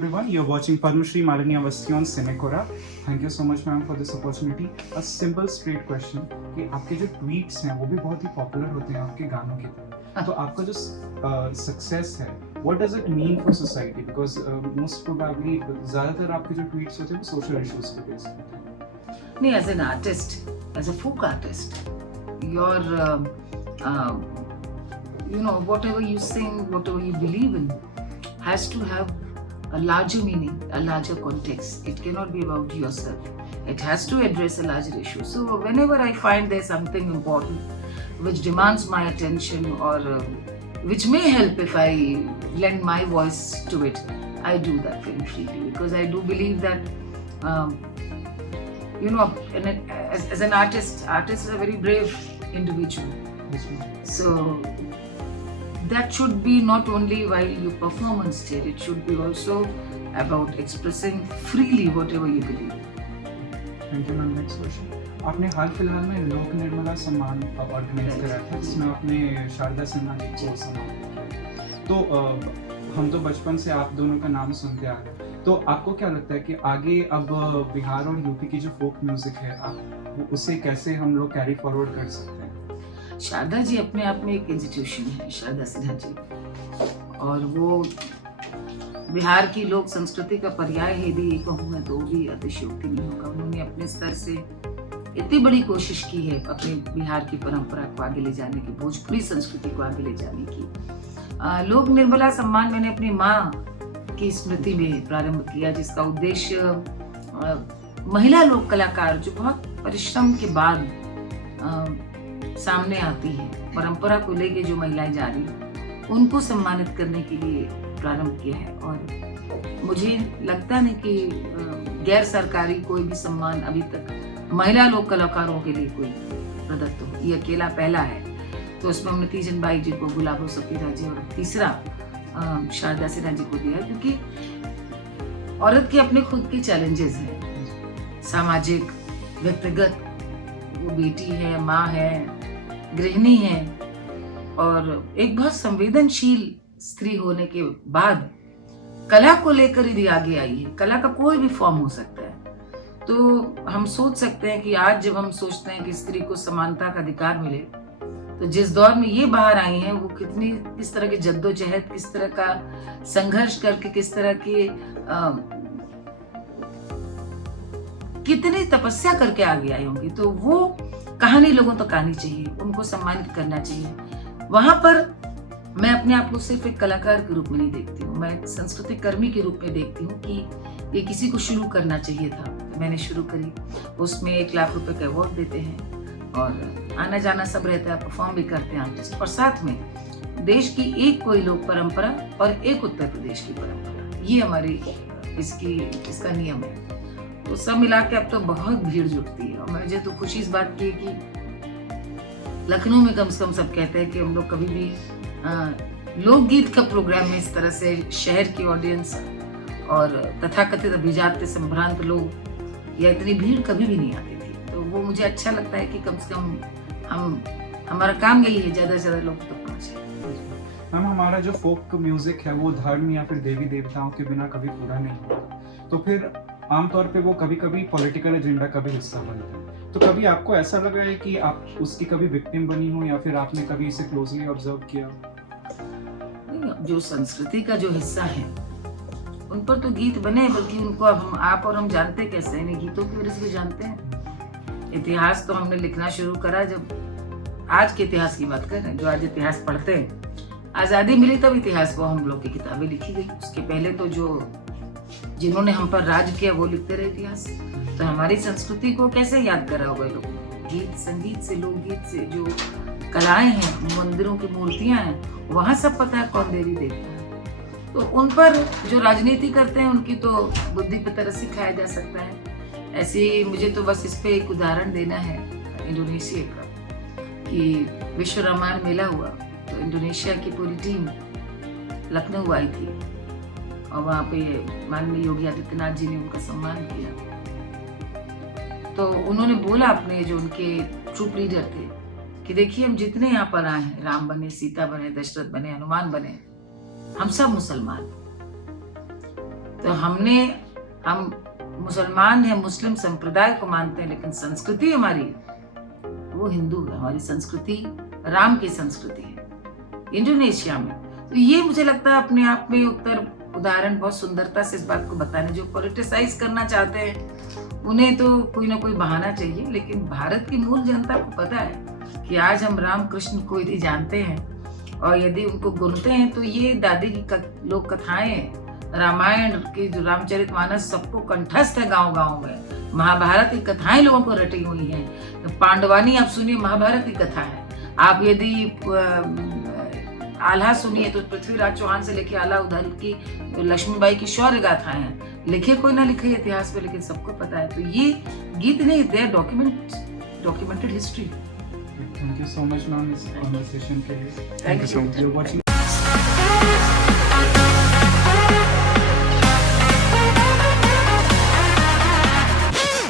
everyone. You're watching Padma Shri Malini Awasthi on Cinecora. Thank you so much, ma'am, for this opportunity. A simple, straight question कि आपके जो tweets हैं वो भी बहुत ही popular होते हैं आपके गानों की तरह. तो आपका जो success है, what does it mean for society? Because most probably ज़्यादातर आपके जो tweets होते हैं वो social issues पे based होते हैं. नहीं, as an artist, as a folk artist, your whatever you sing, whatever you believe in, has to have a larger meaning, a larger context. It cannot be about yourself. It has to address a larger issue. So whenever I find there's something important which demands my attention or which may help if I lend my voice to it, I do that very freely because I do believe that as an artist is a very brave individual. So that should be not only while you perform on stage, it should be also about expressing freely whatever you believe. Thank you, ma'am. Next question. आपने हाल फिलहाल में लोक निर्मला सम्मान organise कराया था जिसमें आपने शारदा सिन्हा जी को सम्मानित किया. तो हम तो बचपन से आप दोनों का नाम सुनते आ रहे हैं. तो आपको क्या लगता है कि आगे अब बिहार और यूपी की जो फोक म्यूजिक है आप उसे कैसे हम लोग कैरी फॉरवर्ड कर सकते हैं? शारदा जी अपने आप में एक इंस्टीट्यूशन है, शारदा सिन्हा जी, और वो बिहार की लोक संस्कृति का पर्याय है. यदि कहूँ मैं तो भी अतिशयोक्ति नहीं होगा. उन्होंने अपने स्तर से इतनी बड़ी कोशिश की है अपने बिहार की परंपरा को आगे ले जाने की, भोजपुरी संस्कृति को आगे ले जाने की. लोक निर्मला सम्मान मैंने अपनी माँ की स्मृति में प्रारंभ किया, जिसका उद्देश्य महिला लोक कलाकार जो बहुत परिश्रम के बाद सामने आती है, परंपरा को लेके जो महिलाएं जा रही हैं, उनको सम्मानित करने के लिए प्रारंभ किया है. और मुझे लगता नहीं कि गैर सरकारी कोई भी सम्मान अभी तक महिला लोक कलाकारों के लिए कोई प्रदत्त हो. ये अकेला पहला है. तो उसमें हमने तीजन बाई जी को, गुलाबो सफीरा जी और तीसरा शारदा सिन्हा जी को दिया, क्योंकि औरत के अपने खुद के चैलेंजेस हैं, सामाजिक, व्यक्तिगत. वो बेटी है, माँ है, गृहिणी है और एक बहुत संवेदनशील स्त्री होने के बाद कला को लेकर यदि आगे आई है. कला का कोई भी फॉर्म हो सकता है. तो हम सोच सकते हैं कि आज जब हम सोचते हैं कि स्त्री को समानता का अधिकार मिले, तो जिस दौर में ये बाहर आई हैं वो किस तरह की जद्दोजहद, किस तरह का संघर्ष करके, किस तरह की कितनी तपस्या करके आगे आई होंगी. तो वो कहानी लोगों तक आनी चाहिए, उनको सम्मानित करना चाहिए. वहां पर मैं अपने आप को सिर्फ एक कलाकार के रूप में नहीं देखती हूँ, मैं एक संस्कृति कर्मी के रूप में देखती हूँ कि ये किसी को शुरू करना चाहिए था. तो मैंने शुरू करी. उसमें 1 लाख रुपए का अवार्ड देते हैं और आना जाना सब रहता है, परफॉर्म भी करते हैं आर्टिस्ट, और साथ में देश की एक कोई लोक परंपरा और एक उत्तर प्रदेश की परंपरा, ये हमारी इसका नियम है. तो सब मिला के अब तो बहुत भीड़ जुटती है. और मुझे तो खुशी इस बात की है कि लखनऊ में कम से कम सब कहते हैं कि हम लोग कभी भी लोकगीत का प्रोग्राम में इस तरह से शहर की ऑडियंस और तथाकथित अभिजात संभ्रांत लोग या इतनी भीड़ कभी भी नहीं आती थी. तो वो मुझे अच्छा लगता है कि कम से कम हमारा काम यही है, ज्यादा से ज्यादा लोग तक पहुंचे. मैम, हमारा जो फोक म्यूजिक है वो धर्म या फिर देवी देवताओं के बिना कभी पूरा नहीं होता. तो फिर आमतौर पे वो कभी कभी पॉलिटिकल एजेंडा का भी हिस्सा बनता है. तो कभी आपको ऐसा लगा है कि आप उसकी कभी विक्टिम बनी हो या फिर आपने कभी इसे क्लोजली ऑब्जर्व किया? जो संस्कृति का जो हिस्सा है उन पर तो गीत बने, बल्कि उनको अब आप और हम जानते कैसे हैं, गीतों की वजह से जानते हैं. इतिहास तो हमने लिखना शुरू करा जब आज के इतिहास की बात कर रहे हैं. जो आज इतिहास पढ़ते हैं, आजादी मिली तब इतिहास को हम लोग की किताबें लिखी गई. उसके पहले तो जिन्होंने हम पर राज किया वो लिखते रहे इतिहास. तो हमारी संस्कृति को कैसे याद करा होगा लोग? गीत संगीत से, लोकगीत से, जो कलाएं हैं, मंदिरों की मूर्तियां हैं, वहां सब पता है कौन देवी देवता है. तो उन पर जो राजनीति करते हैं उनकी तो बुद्धि पे तरस ही खाया जा सकता है. ऐसे ही मुझे तो बस इस पे एक उदाहरण देना है इंडोनेशिया का, कि विश्व रामायण मेला हुआ तो इंडोनेशिया की पूरी टीम लखनऊ आई थी और वहाँ पे माननीय योगी आदित्यनाथ जी ने उनका सम्मान किया. तो उन्होंने बोला अपने जो उनके ट्रूप लीडर थे कि देखिए हम जितने यहाँ पर आए हैं, राम बने, सीता बने, दशरथ बने, हनुमान बने, हम सब मुसलमान. तो हम मुसलमान हैं, मुस्लिम संप्रदाय को मानते हैं, लेकिन संस्कृति हमारी वो हिंदू है। हमारी संस्कृति राम की संस्कृति है इंडोनेशिया में। तो ये मुझे लगता है अपने आप में उत्तर उदाहरण बहुत सुंदरता से इस बात को बताने, जो पॉलिटिसाइज करना चाहते हैं उन्हें तो कोई ना कोई बहाना चाहिए, लेकिन भारत की मूल जनता को पता है कि आज हम राम कृष्ण को यदि जानते हैं और यदि उनको गुनते हैं तो ये दादी की लोक कथाएं, रामायण की जो रामचरितमानस सबको कंठस्थ है गांव गांव में। महाभारत की कथाएं लोगों को रटी हुई हैं। तो पांडवानी आप सुनिए, महाभारत की कथा है। आप यदि आल्हा सुनिए तो पृथ्वीराज चौहान से लेके आला उदल की लक्ष्मीबाई की शौर्य गाथाएं हैं। लिखे कोई ना लिखे इतिहास में, लेकिन सबको पता है। तो ये गीत नहीं, the documented history. Thank you so much ma'am इस कॉन्वर्सेशन के लिए। Thank you so much.